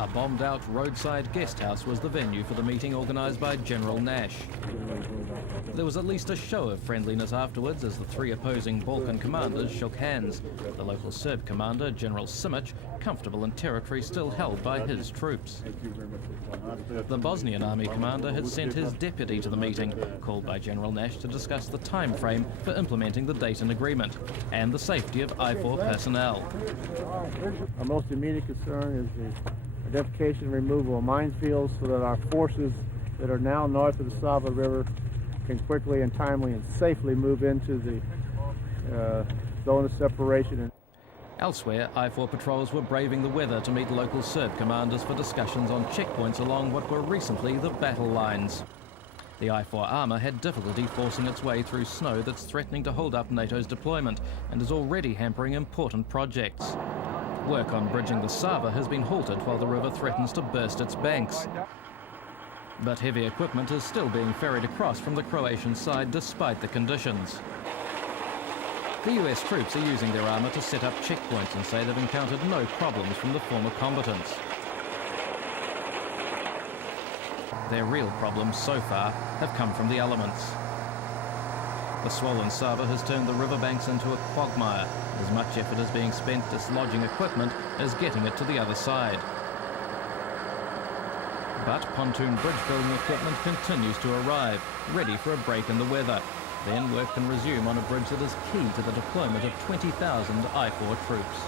A bombed-out roadside guest house was the venue for the meeting organised by General Nash. There was at least a show of friendliness afterwards as the three opposing Balkan commanders shook hands. The local Serb commander, General Simic, comfortable in territory still held by his troops. The Bosnian army commander had sent his deputy to the meeting, called by General Nash to discuss the time frame for implementing the Dayton Agreement and the safety of IFOR personnel. Our most immediate concern is the identification and removal of minefields so that our forces that are now north of the Sava River can quickly and timely and safely move into the zone of separation. Elsewhere, IFOR patrols were braving the weather to meet local Serb commanders for discussions on checkpoints along what were recently the battle lines. The IFOR armour had difficulty forcing its way through snow that's threatening to hold up NATO's deployment and is already hampering important projects. Work on bridging the Sava has been halted while the river threatens to burst its banks. But heavy equipment is still being ferried across from the Croatian side despite the conditions. The US troops are using their armour to set up checkpoints and say they've encountered no problems from the former combatants. Their real problems so far have come from the elements. The swollen Sava has turned the riverbanks into a quagmire. As much effort is being spent dislodging equipment as getting it to the other side. But pontoon bridge building equipment continues to arrive, ready for a break in the weather. Then work can resume on a bridge that is key to the deployment of 20,000 IFOR troops.